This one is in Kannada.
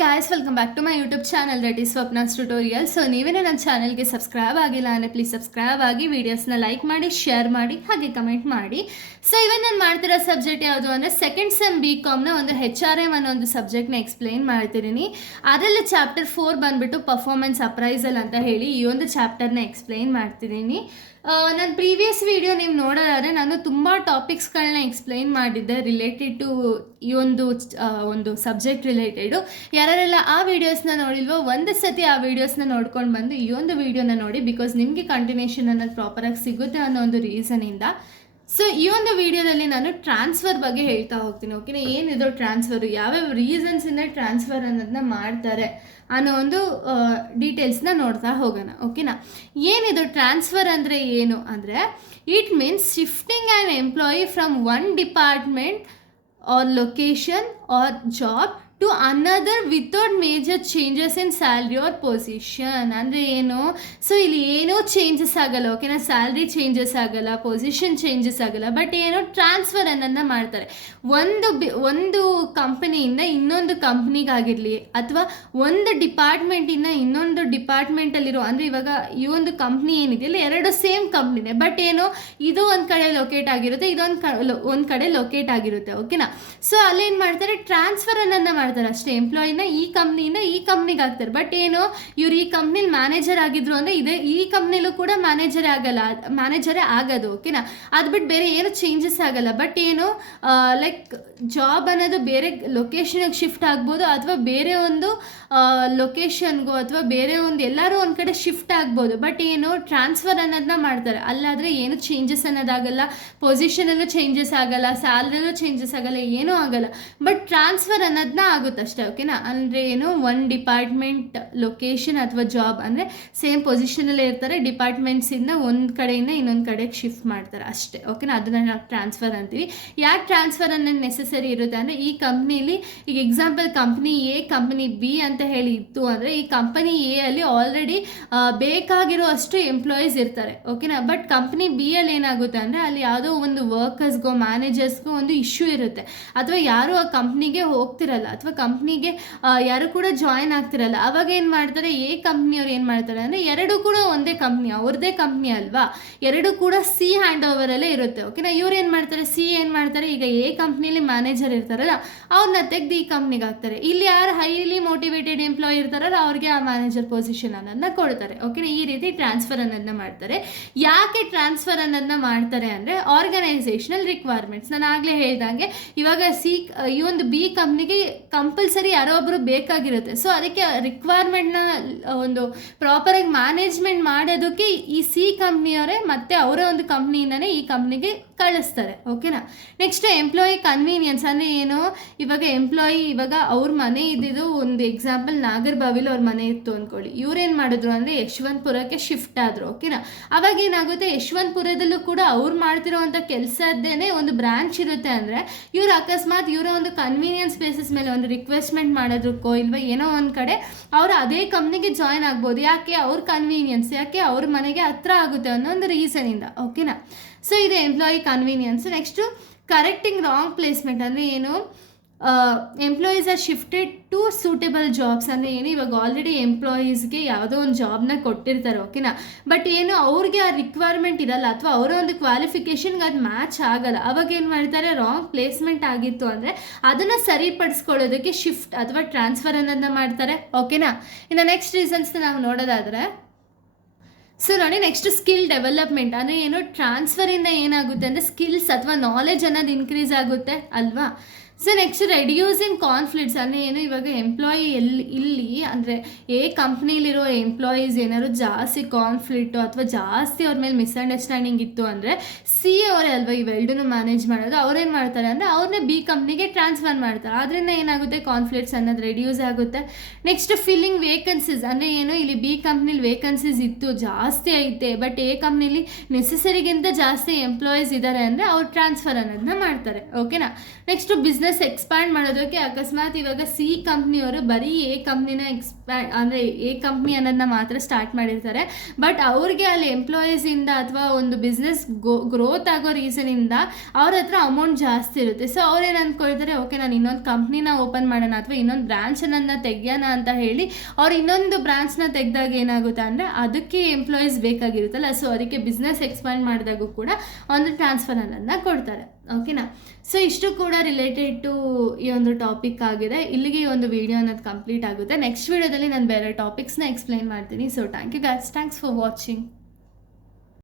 guys, welcome back to my YouTube channel that is Swapna's Tutorial. So ನೀವೇನೇ ನನ್ನ ಚಾನಲ್ಗೆ ಸಬ್ಸ್ಕ್ರೈಬ್ ಆಗಿಲ್ಲ ಅಂದರೆ ಪ್ಲೀಸ್ ಸಬ್ಸ್ಕ್ರೈಬ್ ಆಗಿ ವಿಡಿಯೋಸ್ನ ಲೈಕ್ ಮಾಡಿ ಶೇರ್ ಮಾಡಿ ಹಾಗೆ ಕಮೆಂಟ್ ಮಾಡಿ. ಸೊ ಇವತ್ತು ನಾನು ಮಾಡ್ತಿರೋ ಸಬ್ಜೆಕ್ಟ್ ಯಾವುದು ಅಂದರೆ ಸೆಕೆಂಡ್ ಸೆಮ್ BComನ ಒಂದು HRM ಅನ್ನೋ ಒಂದು ಸಬ್ಜೆಕ್ಟ್ನ ಎಕ್ಸ್ಪ್ಲೈನ್ ಮಾಡ್ತಿದ್ದೀನಿ. ಅದರಲ್ಲಿ ಚಾಪ್ಟರ್ 4 ಬಂದುಬಿಟ್ಟು ಪರ್ಫಾರ್ಮೆನ್ಸ್ ಅಪ್ರೈಸಲ್ ಅಂತ ಹೇಳಿ ಈ ಒಂದು ಚಾಪ್ಟರ್ನ ಎಕ್ಸ್ಪ್ಲೈನ್ ಮಾಡ್ತಿದ್ದೀನಿ. ನನ್ನ ಪ್ರೀವಿಯಸ್ ವಿಡಿಯೋ ನೀವು ನೋಡೋದಾದರೆ ನಾನು ತುಂಬ ಟಾಪಿಕ್ಸ್ಗಳನ್ನ ಎಕ್ಸ್ಪ್ಲೈನ್ ಮಾಡಿದ್ದೆ ರಿಲೇಟೆಡ್ ಟು ಈ ಒಂದು ಸಬ್ಜೆಕ್ಟ್ ರಿಲೇಟೆಡು. ಯಾರೆಲ್ಲ ಆ ವಿಡಿಯೋಸ್ನ ನೋಡಿಲ್ವೋ ಒಂದು ಸತಿ ಆ ವಿಡಿಯೋಸ್ನ ನೋಡ್ಕೊಂಡು ಬಂದು ಈ ಒಂದು ವಿಡಿಯೋನ ನೋಡಿ, ಬಿಕಾಸ್ ನಿಮಗೆ ಕಂಟಿನ್ಯೂಷನ್ ಅನ್ನೋದು ಪ್ರಾಪರಾಗಿ ಸಿಗುತ್ತೆ ಅನ್ನೋ ಒಂದು ರೀಸನಿಂದ. ಸೊ ಈ ಒಂದು ವಿಡಿಯೋದಲ್ಲಿ ನಾನು ಟ್ರಾನ್ಸ್ಫರ್ ಬಗ್ಗೆ ಹೇಳ್ತಾ ಹೋಗ್ತೀನಿ. ಓಕೆನಾ, ಏನಿದು ಟ್ರಾನ್ಸ್ಫರು, ಯಾವ್ಯಾವ ರೀಸನ್ಸಿಂದ ಟ್ರಾನ್ಸ್ಫರ್ ಅನ್ನೋದನ್ನ ಮಾಡ್ತಾರೆ ಅನ್ನೋ ಒಂದು ಡೀಟೇಲ್ಸ್ನ ನೋಡ್ತಾ ಹೋಗೋಣ. ಓಕೆನಾ, ಏನಿದು ಟ್ರಾನ್ಸ್ಫರ್ ಅಂದರೆ ಏನು ಅಂದರೆ it means shifting an employee from one department or location or job to another without major changes in salary or position. ಅಂದರೆ ಏನು, ಸೊ ಇಲ್ಲಿ ಏನೂ ಚೇಂಜಸ್ ಆಗಲ್ಲ. ಓಕೆನಾ, ಸ್ಯಾಲ್ರಿ ಚೇಂಜಸ್ ಆಗಲ್ಲ, ಪೊಸಿಷನ್ ಚೇಂಜಸ್ ಆಗಲ್ಲ, ಬಟ್ ಏನೋ ಟ್ರಾನ್ಸ್ಫರ್ ಅನ್ನೋದನ್ನ ಮಾಡ್ತಾರೆ. ಒಂದು ಕಂಪನಿಯಿಂದ ಇನ್ನೊಂದು ಕಂಪ್ನಿಗಾಗಿರಲಿ ಅಥವಾ ಒಂದು ಡಿಪಾರ್ಟ್ಮೆಂಟಿಂದ ಇನ್ನೊಂದು ಡಿಪಾರ್ಟ್ಮೆಂಟಲ್ಲಿರೋ, ಅಂದರೆ ಇವಾಗ ಈ ಒಂದು ಕಂಪ್ನಿ ಏನಿದೆಯಲ್ಲ ಎರಡು ಸೇಮ್ ಕಂಪ್ನಿನೇ, ಬಟ್ ಏನೋ ಇದು ಒಂದು ಕಡೆ ಲೊಕೇಟ್ ಆಗಿರುತ್ತೆ, ಒಂದು ಕಡೆ ಲೊಕೇಟ್ ಆಗಿರುತ್ತೆ. ಓಕೆನಾ, ಸೊ ಅಲ್ಲೇನು ಮಾಡ್ತಾರೆ, ಟ್ರಾನ್ಸ್ಫರ್ ಅನ್ನೋದನ್ನ ಮಾಡ್ತಾರೆ ಅಷ್ಟೇ. ಎಂಪ್ಲಾಯಿನ ಈ ಕಂಪ್ನಿಯಿಂದ ಈ ಕಂಪ್ನಿಗೆ ಹಾಕ್ತಾರೆ, ಬಟ್ ಏನು ಇವ್ರು ಈ ಕಂಪ್ನಿಲಿ ಮ್ಯಾನೇಜರ್ ಆಗಿದ್ರು ಅಂದರೆ ಈ ಕಂಪ್ನಿಲೂ ಕೂಡ ಮ್ಯಾನೇಜರೇ ಆಗೋದು. ಓಕೆನಾ, ಅದು ಬಿಟ್ಟು ಬೇರೆ ಏನು ಚೇಂಜಸ್ ಆಗಲ್ಲ. ಬಟ್ ಏನು ಲೈಕ್ ಜಾಬ್ ಅನ್ನೋದು ಬೇರೆ ಲೊಕೇಶನ್ಗೆ ಶಿಫ್ಟ್ ಆಗ್ಬೋದು, ಅಥವಾ ಬೇರೆ ಒಂದು ಲೊಕೇಶನ್ಗೋ ಅಥವಾ ಬೇರೆ ಒಂದು ಎಲ್ಲರೂ ಒಂದು ಕಡೆ ಶಿಫ್ಟ್ ಆಗ್ಬೋದು, ಬಟ್ ಏನು ಟ್ರಾನ್ಸ್ಫರ್ ಅನ್ನೋದನ್ನ ಮಾಡ್ತಾರೆ. ಅಲ್ಲಾದರೆ ಏನು ಚೇಂಜಸ್ ಅನ್ನೋದಾಗಲ್ಲ, ಪೊಸಿಷನಲ್ಲೂ ಚೇಂಜಸ್ ಆಗಲ್ಲ, ಸ್ಯಾಲ್ರಿಲೂ ಚೇಂಜಸ್ ಆಗಲ್ಲ, ಏನೂ ಆಗಲ್ಲ, ಬಟ್ ಟ್ರಾನ್ಸ್ಫರ್ ಅನ್ನೋದನ್ನ ಆಗುತ್ತಷ್ಟೇ. ಓಕೆನಾ, ಅಂದರೆ ಏನು ಒಂದು ಡಿಪಾರ್ಟ್ಮೆಂಟ್ ಲೊಕೇಶನ್ ಅಥವಾ ಜಾಬ್ ಅಂದರೆ ಸೇಮ್ ಪೊಸಿಷನಲ್ಲೇ ಇರ್ತಾರೆ, ಡಿಪಾರ್ಟ್ಮೆಂಟ್ಸಿಂದ ಒಂದು ಕಡೆಯಿಂದ ಇನ್ನೊಂದು ಕಡೆಗೆ ಶಿಫ್ಟ್ ಮಾಡ್ತಾರೆ ಅಷ್ಟೇ. ಓಕೆನಾ, ಅದನ್ನು ನಾವು ಟ್ರಾನ್ಸ್ಫರ್ ಅಂತೀವಿ. ಯಾಕೆ ಟ್ರಾನ್ಸ್ಫರ್ ಅನ್ನೋದು ನೆಸೆಸರಿ ಇರುತ್ತೆ ಅಂದರೆ ಈ ಕಂಪ್ನಿಲಿ ಈಗ example company A company B ಅಂತ ಹೇಳಿ ಇತ್ತು ಅಂದರೆ ಈ ಕಂಪನಿ ಎ ಅಲ್ಲಿ ಆಲ್ರೆಡಿ ಬೇಕಾಗಿರೋ ಅಷ್ಟು ಎಂಪ್ಲಾಯೀಸ್ ಇರ್ತಾರೆ. ಓಕೆನಾ, ಬಟ್ ಕಂಪ್ನಿ ಬಿ ಅಲ್ಲಿ ಏನಾಗುತ್ತೆ ಅಂದರೆ ಅಲ್ಲಿ ಯಾವುದೋ ಒಂದು ವರ್ಕರ್ಸ್ಗೋ ಮ್ಯಾನೇಜರ್ಸ್ಗೋ ಒಂದು ಇಶ್ಯೂ ಇರುತ್ತೆ, ಅಥವಾ ಯಾರು ಆ ಕಂಪ್ನಿಗೆ ಹೋಗ್ತಿರಲ್ಲ ಅಥವಾ ಕಂಪ್ನಿಗೆ ಯಾರು ಕೂಡ ಜಾಯಿನ್ ಆಗ್ತಿರಲ್ಲ. ಅವಾಗ ಏನು ಮಾಡ್ತಾರೆ, ಎ ಕಂಪ್ನಿಯವ್ರು ಏನು ಮಾಡ್ತಾರೆ ಅಂದರೆ ಎರಡೂ ಕೂಡ ಒಂದೇ ಕಂಪ್ನಿ, ಅವ್ರದ್ದೇ ಕಂಪ್ನಿ ಅಲ್ವಾ, ಎರಡೂ ಕೂಡ ಸಿ ಹ್ಯಾಂಡ್ ಓವರಲ್ಲೇ ಇರುತ್ತೆ. ಓಕೆನಾ, ಇವ್ರು ಏನು ಮಾಡ್ತಾರೆ, ಸಿ ಏನು ಮಾಡ್ತಾರೆ, ಈಗ ಎ ಕಂಪ್ನಿಲಿ ಮ್ಯಾನೇಜರ್ ಇರ್ತಾರಲ್ಲ ಅವ್ರನ್ನ ತೆಗೆದು ಈ ಕಂಪ್ನಿಗೆ ಹಾಕ್ತಾರೆ. ಇಲ್ಲಿ ಯಾರು ಹೈಲಿ ಮೋಟಿವೇಟೆಡ್ ಎಂಪ್ಲಾಯ್ ಇರ್ತಾರಲ್ಲ ಅವ್ರಿಗೆ ಆ ಮ್ಯಾನೇಜರ್ ಪೊಸಿಷನ್ ಅನ್ನೋದನ್ನ ಕೊಡ್ತಾರೆ. ಓಕೆನಾ, ಈ ರೀತಿ ಟ್ರಾನ್ಸ್ಫರ್ ಅನ್ನೋದನ್ನ ಮಾಡ್ತಾರೆ. ಯಾಕೆ ಟ್ರಾನ್ಸ್ಫರ್ ಅನ್ನೋದನ್ನ ಮಾಡ್ತಾರೆ ಅಂದರೆ ಆರ್ಗನೈಸೇಷನಲ್ ರಿಕ್ವೈರ್ಮೆಂಟ್ಸ್. ನಾನು ಆಗಲೇ ಹೇಳ್ದಂಗೆ ಇವಾಗ ಈ ಒಂದು ಬಿ ಕಂಪ್ನಿಗೆ ಕಂಪಲ್ಸರಿ ಯಾರೋ ಒಬ್ಬರು ಬೇಕಾಗಿರುತ್ತೆ. ಸೊ ಅದಕ್ಕೆ ರಿಕ್ವೈರ್ಮೆಂಟ್ನ ಒಂದು ಪ್ರಾಪರಾಗಿ ಮ್ಯಾನೇಜ್ಮೆಂಟ್ ಮಾಡೋದಕ್ಕೆ ಈ ಸಿ ಕಂಪ್ನಿಯವರೇ ಮತ್ತೆ ಅವರ ಒಂದು ಕಂಪ್ನಿಯಿಂದನೇ ಈ ಕಂಪ್ನಿಗೆ ಕಳಿಸ್ತಾರೆ. ಓಕೆನಾ, ನೆಕ್ಸ್ಟ್ ಎಂಪ್ಲಾಯಿ ಕನ್ವೀನಿಯನ್ಸ್ ಅಂದರೆ ಏನು, ಇವಾಗ ಎಂಪ್ಲಾಯಿ ಇವಾಗ ಅವ್ರ ಮನೆ ಇದ್ದಿದ್ದು ಒಂದು ಎಕ್ಸಾಂಪಲ್ ನಾಗರ್ಬಾವಿಲಿ ಅವ್ರ ಮನೆ ಇತ್ತು ಅಂದ್ಕೊಳ್ಳಿ, ಇವ್ರೇನು ಮಾಡಿದ್ರು ಅಂದರೆ ಯಶವಂತಪುರಕ್ಕೆ ಶಿಫ್ಟ್ ಆದರು. ಓಕೆನಾ, ಅವಾಗ ಏನಾಗುತ್ತೆ, ಯಶವಂತಪುರದಲ್ಲೂ ಕೂಡ ಅವ್ರು ಮಾಡ್ತಿರೋವಂಥ ಕೆಲಸದ್ದೇನೆ ಒಂದು ಬ್ರಾಂಚ್ ಇರುತ್ತೆ. ಅಂದರೆ ಇವ್ರು ಅಕಸ್ಮಾತ್ ಇವರ ಒಂದು ಕನ್ವೀನಿಯನ್ಸ್ ಬೇಸಿಸ್ ಮೇಲೆ ಒಂದು ರಿಕ್ವೆಸ್ಟ್ಮೆಂಟ್ ಮಾಡೋದಕ್ಕೋ ಇಲ್ವಾ ಏನೋ ಒಂದು ಕಡೆ ಅವರು ಅದೇ ಕಂಪ್ನಿಗೆ ಜಾಯ್ನ್ ಆಗ್ಬೋದು. ಯಾಕೆ, ಅವ್ರ ಕನ್ವೀನಿಯನ್ಸ್, ಯಾಕೆ ಅವ್ರ ಮನೆಗೆ ಹತ್ರ ಆಗುತ್ತೆ ಅನ್ನೋ ಒಂದು ರೀಸನಿಂದ. ಓಕೆನಾ, ಸೊ ಇದು employee convenience. Next correcting wrong placement ಅಂದರೆ ಏನು, employees are shifted to suitable jobs ಅಂದರೆ ಏನು, ಇವಾಗ ಆಲ್ರೆಡಿ ಎಂಪ್ಲಾಯೀಸ್ಗೆ ಯಾವುದೋ ಒಂದು ಜಾಬ್ನ ಕೊಟ್ಟಿರ್ತಾರೆ. ಓಕೆನಾ, ಬಟ್ ಏನು ಅವ್ರಿಗೆ ಆ ರಿಕ್ವೈರ್ಮೆಂಟ್ ಇರಲ್ಲ ಅಥವಾ ಅವರ ಒಂದು ಕ್ವಾಲಿಫಿಕೇಷನ್ಗೆ ಅದು ಮ್ಯಾಚ್ ಆಗಲ್ಲ. ಅವಾಗ ಏನು ಮಾಡ್ತಾರೆ, ರಾಂಗ್ ಪ್ಲೇಸ್ಮೆಂಟ್ ಆಗಿತ್ತು ಅಂದರೆ ಅದನ್ನು ಸರಿಪಡಿಸ್ಕೊಳ್ಳೋದಕ್ಕೆ ಶಿಫ್ಟ್ ಅಥವಾ ಟ್ರಾನ್ಸ್ಫರ್ ಅನ್ನೋದನ್ನ ಮಾಡ್ತಾರೆ. ಓಕೆನಾ, ಇನ್ನು ನೆಕ್ಸ್ಟ್ ರೀಸನ್ಸ್ನ ನಾವು ನೋಡೋದಾದರೆ, ಸೊ ನೋಡಿ ನೆಕ್ಸ್ಟ್ ಸ್ಕಿಲ್ ಡೆವಲಪ್ಮೆಂಟ್ ಅಂದರೆ ಏನು, ಟ್ರಾನ್ಸ್ಫರಿಂದ ಏನಾಗುತ್ತೆ ಅಂದರೆ ಸ್ಕಿಲ್ಸ್ ಅಥವಾ ನಾಲೆಜ್ ಅನ್ನೋದು ಇನ್ಕ್ರೀಸ್ ಆಗುತ್ತೆ ಅಲ್ವಾ. ಸೊ ನೆಕ್ಸ್ಟ್ ರೆಡ್ಯೂಸಿಂಗ್ ಕಾನ್ಫ್ಲಿಕ್ಟ್ಸ್ ಅಂದರೆ ಏನು, ಇವಾಗ ಎಂಪ್ಲಾಯಿ ಇಲ್ಲಿ ಅಂದರೆ ಎ ಕಂಪ್ನಿಲಿರೋ ಎಂಪ್ಲಾಯೀಸ್ ಏನಾದ್ರು ಜಾಸ್ತಿ ಕಾನ್ಫ್ಲಿಕ್ಟು ಅಥವಾ ಜಾಸ್ತಿ ಅವ್ರ ಮೇಲೆ ಮಿಸ್ಅಂಡರ್ಸ್ಟ್ಯಾಂಡಿಂಗ್ ಇತ್ತು ಅಂದರೆ ಸಿ ಅವರೇ ಅಲ್ವಾ ಇವೆರಡನ್ನೂ ಮ್ಯಾನೇಜ್ ಮಾಡೋದು, ಅವ್ರೇನು ಮಾಡ್ತಾರೆ ಅಂದರೆ ಅವ್ರನ್ನೇ ಬಿ ಕಂಪ್ನಿಗೆ ಟ್ರಾನ್ಸ್ಫರ್ ಮಾಡ್ತಾರೆ. ಅದರಿಂದ ಏನಾಗುತ್ತೆ, ಕಾನ್ಫ್ಲಿಕ್ಟ್ಸ್ ಅನ್ನೋದು ರೆಡ್ಯೂಸ್ ಆಗುತ್ತೆ. ನೆಕ್ಸ್ಟ್ ಫಿಲ್ಲಿಂಗ್ ವೇಕನ್ಸೀಸ್ ಅಂದರೆ ಏನು, ಇಲ್ಲಿ ಬಿ ಕಂಪ್ನಿಲಿ ವೇಕನ್ಸೀಸ್ ಇತ್ತು ಜಾಸ್ತಿ ಐತೆ, ಬಟ್ ಎ ಕಂಪ್ನಿಲಿ ನೆಸೆಸರಿಗಿಂತ ಜಾಸ್ತಿ ಎಂಪ್ಲಾಯೀಸ್ ಇದ್ದಾರೆ ಅಂದರೆ ಅವ್ರು ಟ್ರಾನ್ಸ್ಫರ್ ಅನ್ನೋದನ್ನ ಮಾಡ್ತಾರೆ. ಓಕೆನಾ, ನೆಕ್ಸ್ಟು ಬಿಸ್ನೆಸ್ ಬಿಸ್ನೆಸ್ ಎಕ್ಸ್ಪ್ಯಾಂಡ್ ಮಾಡೋದಕ್ಕೆ ಅಕಸ್ಮಾತ್ ಇವಾಗ ಸಿ ಕಂಪ್ನಿಯವರು ಬರೀ ಎ ಕಂಪ್ನಿನ ಅಂದರೆ ಎ ಕಂಪ್ನಿ ಅನ್ನೋದನ್ನ ಮಾತ್ರ ಸ್ಟಾರ್ಟ್ ಮಾಡಿರ್ತಾರೆ. ಬಟ್ ಅವ್ರಿಗೆ ಅಲ್ಲಿ ಎಂಪ್ಲಾಯೀಸಿಂದ ಅಥವಾ ಒಂದು ಬಿಸ್ನೆಸ್ ಗ್ರೋತ್ ಆಗೋ ರೀಸನಿಂದ ಅವ್ರ ಹತ್ರ ಅಮೌಂಟ್ ಜಾಸ್ತಿ ಇರುತ್ತೆ. ಸೊ ಅವ್ರೇನು ಅಂದ್ಕೊಳ್ತಾರೆ, ಓಕೆ ನಾನು ಇನ್ನೊಂದು ಕಂಪ್ನಿನ ಓಪನ್ ಮಾಡೋಣ ಅಥವಾ ಇನ್ನೊಂದು ಬ್ರಾಂಚನ್ನು ತೆಗಿಯೋಣ ಅಂತ ಹೇಳಿ ಅವ್ರು ಇನ್ನೊಂದು ಬ್ರಾಂಚ್ನ ತೆಗೆದಾಗ ಏನಾಗುತ್ತೆ ಅಂದರೆ ಅದಕ್ಕೆ ಎಂಪ್ಲಾಯೀಸ್ ಬೇಕಾಗಿರುತ್ತಲ್ಲ, ಸೊ ಅದಕ್ಕೆ ಬಿಸ್ನೆಸ್ ಎಕ್ಸ್ಪ್ಯಾಂಡ್ ಮಾಡಿದಾಗೂ ಕೂಡ ಒಂದು ಟ್ರಾನ್ಸ್ಫರ್ ಅನ್ನೋದನ್ನ ಕೊಡ್ತಾರೆ. ಓಕೆನಾ. ಸೊ ಇಷ್ಟು ಕೂಡ ರಿಲೇಟೆಡ್ ಟು ಈ ಒಂದು ಟಾಪಿಕ್ ಆಗಿದೆ. ಇಲ್ಲಿಗೆ ಈ ಒಂದು ವಿಡಿಯೋ ಅನ್ನೋದು ಕಂಪ್ಲೀಟ್ ಆಗುತ್ತೆ. ನೆಕ್ಸ್ಟ್ ವಿಡಿಯೋದಲ್ಲಿ ನಾನು ಬೇರೆ ಟಾಪಿಕ್ಸ್ನ ಎಕ್ಸ್ಪ್ಲೈನ್ ಮಾಡ್ತೀನಿ. So thank you guys, thanks for watching.